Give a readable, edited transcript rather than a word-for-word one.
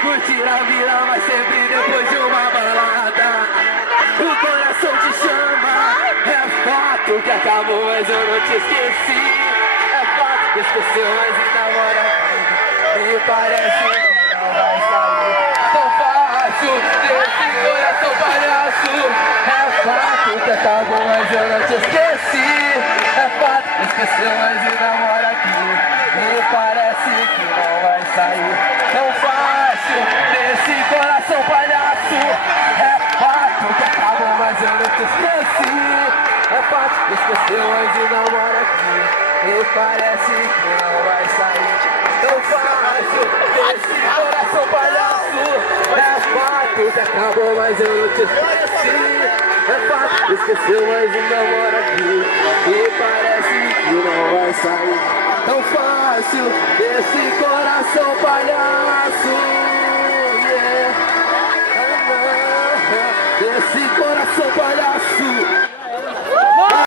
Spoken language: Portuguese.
Curtir a vida, mas sempre depois de uma balada. O coração te chama. É fato que acabou, mas eu não te esqueci. É fato que esqueceu, mas ainda mora aqui. Me parece que não vai sair tão fácil desse coração palhaço. É fato que acabou, mas eu não te esqueci. É fato que esqueceu, mas ainda mora aqui. Me parece que não vai sair tão fácil desse coração palhaço. É fato que acabou, mas eu não te esqueci. É fato que esqueceu, mas ainda mora aqui. Me parece que não vai sair tão fácil desse coração palhaço. É fato que acabou, mas eu não te esqueci. É fato que esqueceu, mas ainda mora aqui. Me parece que não vai sair tão fácil desse coração palhaço. Yeah. Desse coração palhaço.